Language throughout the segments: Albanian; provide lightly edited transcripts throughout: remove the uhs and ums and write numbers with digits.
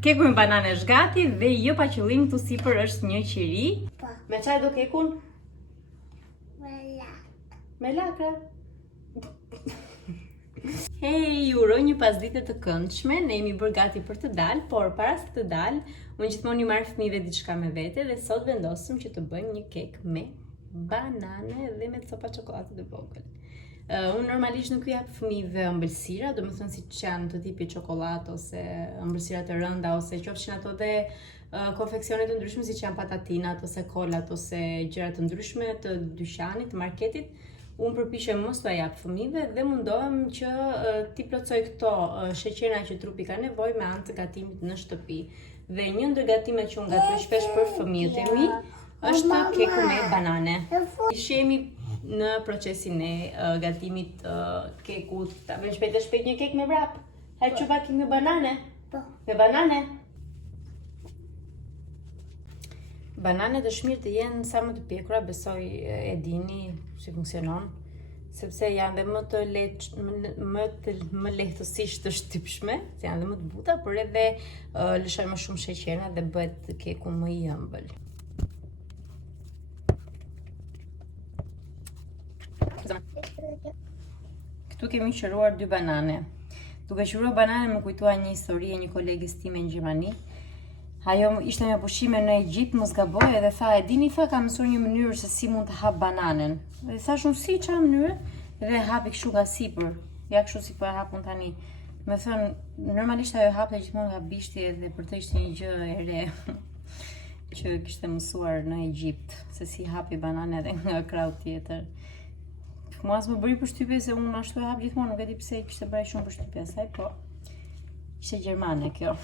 Keku me banane është gati dhe jo pa qëllim këtu sipër është një qiri. Po. Me çfarë do kekun? Me lak. Me lakra. Hej, ju uroj një pasdite të këndshme. Ne jemi bërë gati për të dalë, por para se të dalë, unë gjithmonë i marr fëmijëve diçka me vete dhe sot vendosëm që të bëjmë një kek me banane dhe me copa çokoladë të vogël. Unë normalisht nuk jap fëmijëve ëmbëlsira, domethënë siç janë të tipi çokoladë ose ëmbëlsira të rënda ose qofshin ato dhe konfeksione të ndryshme siç janë patatinat ose kolat ose gjëra të ndryshme të dyqanit, të marketit. Unë përpiqem mos t'ua jap fëmijëve dhe mundohem që t'i plotësoj këto sheqerna që trupi ka nevojë me anë të gatimit në shtëpi. Dhe një ndër gatimet që unë gatoj shpesh për fëmijët e mi është keku me banane. Shihemi në procesin e gatimit kekut. Ta bëjmë shpejt një kek me vrap. Hajde çupa kek me banane. Po. Me banane. Bananet është mirë të jenë sa më të pjekura, besoj e dini si funksionon, sepse janë dhe më lehtësisht të shtypshme, se janë dhe më të buta, por edhe lëshojnë më shumë sheqerna dhe bëhet keku më i ëmbël. Këtu kemi qëruar 2 banane. Duke qëruar banane më kujtua një histori e një kolegës time në Gjermani. Ajo ishte me pushime në Egjipt, mos gaboj, edhe tha, e dini tha, ka mësuar një mënyrë se si mund të hap bananen. Dhe thash unë si çfarë mënyrë? Dhe hapi kështu nga sipër. Ja kështu si po e hap unë tani. Me thënë, normalisht ajo hapte gjithmonë nga bishti dhe për të ishte një gjë e re që kishte mësuar në Egjipt, se si hapi banane edhe nga krau tjetër. Mua s'më bëri përshtypje se unë ashtu e hap gjithmonë, nuk e di pse kishte bërë shumë përshtypje asaj, po ishte gjermane kjo.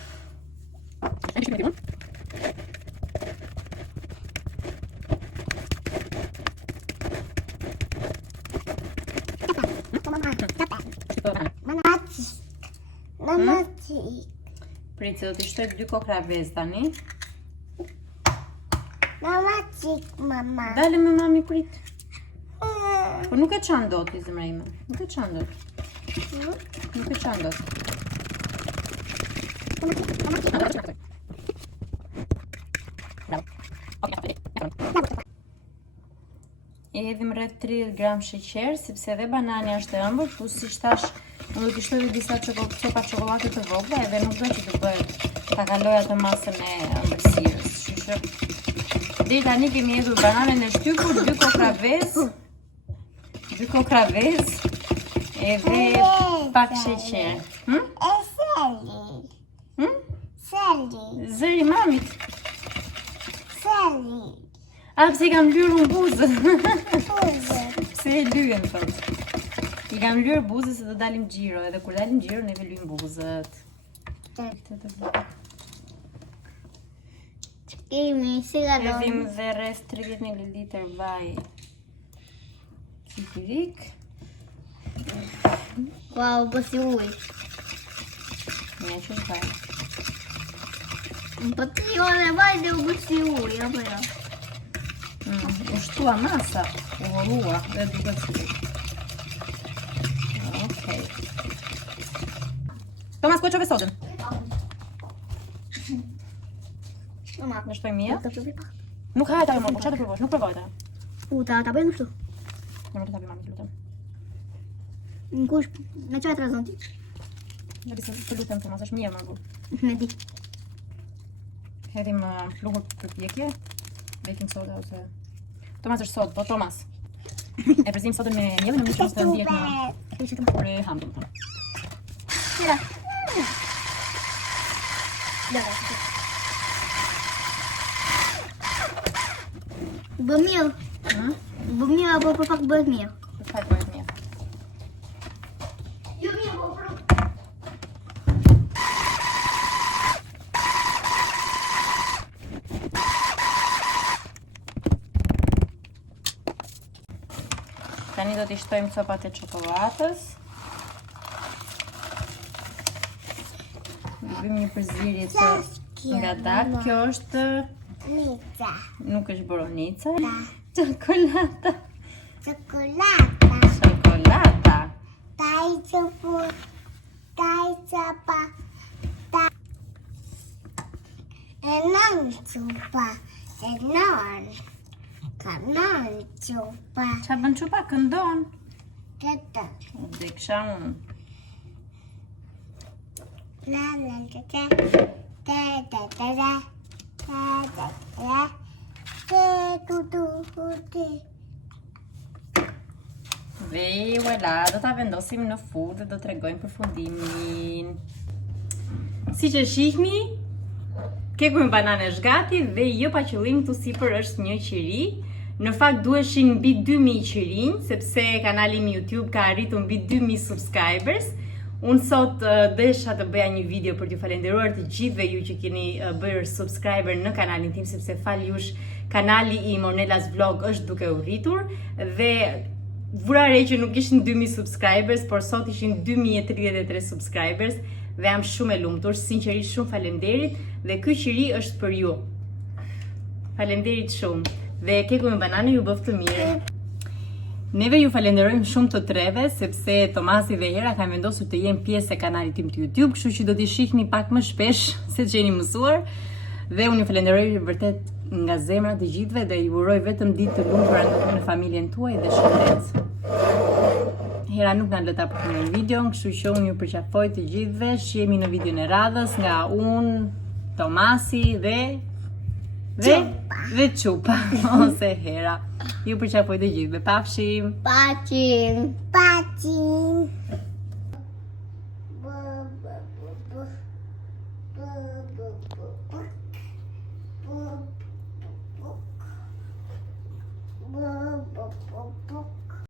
Prit se do t'i shtoj 2 kokra vezë tani. Mama. Dale me mami prit. Po nuk e çan dot i zemra ime. Nuk e çan dot. Nuk e çan dot. E hedhim rreth 30 gram sheqer, sepse edhe banani është e ëmbël, plus siç thash, unë do t'i shtoj disa copa çokoladë të vogla, edhe nuk do që të bëhet ta kaloj atë masën e ëmbëlsirës. Kështu që deri tani kemi hedhur bananen e shtypur, 2 kokra vezë. 2 kokra vezë edhe pak sheqer. Zëri mamit. A, pse I kam lyrë unë buzën. Pse e lyen, thot. I kam lyrë buzën se do dalim xhiro, edhe kur dalim xhiro neve lyjm buzët. Kemi sigaron. Hedhim dhe rreth 30 ml vaj kipirik. Wow, po si ujë. Me që vaj. Po ti jo dhe vaj dhe u bë si ujë, apo jo? U shtua masa, u hollua dhe duket si ujë. Okej. Tomas, po çove sodën? Mama, Më shtoj mia? të provi pak. Nuk hajt ajo më, po çfarë do provosh? Nuk provoj ta. Ta bëjmë kështu. Në më të tabi mami, të lutem. Në kush, me çfarë të razon ti? Në bisë, të lutem, Tomas, është mirë më bu. Me di. Hedhim pluhur për pjekje, baking soda ose... Tomas është sodë, po Tomas. E përzim sodën me mjellë, në mishë mos të ndihet në... Për e ham, do më thëmë. Tira. Bë mirë. Bë mirë apo për pak bëhet mirë? Për fakt bëhet mirë. Jo mirë, po për... Tani do t'i shtojmë copat e çokoladës. Bëjmë një përzierje të ngadaltë. Kjo është Nica. nuk është boronica. Çokolata. Çokolata. Çokolata. Daj çopa. non ciupa. E non. Ka non ciupa. Qa bën Qupa? Këndon. Këtë. Dhe kësha unë. La la la la. Ta ta ta ta. Ta ta ta. Te tu tu tu. Dhe voilà, do ta vendosim në furrë dhe do t'rregojmë përfundimin. Si që shihni, keku me banane është gati dhe jo pa qëllim këtu sipër është një qiri. Në fakt duheshin mbi 2000 qirinj, sepse kanali im YouTube ka arritur mbi 2000 subscribers. Unë sot desha të bëja një video për t'ju falenderuar të gjithëve ju që keni bërë subscriber në kanalin tim, sepse fal jush kanali im Ornelas Vlog është duke u rritur dhe vura re që nuk ishin 2000 subscribers, por sot ishin 2033 subscribers dhe jam shumë e lumtur, sinqerisht shumë falenderit dhe ky qiri është për ju. Falenderit shumë. Dhe keku me banane ju bëftë mirë. Neve ju falenderojmë shumë të treve, sepse Tomasi dhe Hera kanë vendosur të jenë pjesë e kanalit tim të YouTube, kështu që do t'i shihni pak më shpesh se që jeni mësuar. Dhe unë ju falenderoj vërtet nga zemra të gjithëve dhe ju uroj vetëm ditë të lumtura në familjen tuaj dhe shëndet. Hera nuk na lë ta përfundojmë videon, kështu që unë ju përqafoj të gjithëve, shihemi në videon e radhës nga unë, Tomasi dhe Qupa ose Hera. Ju përqafoj të gjithëve. Pafshim. Pachim. Pa.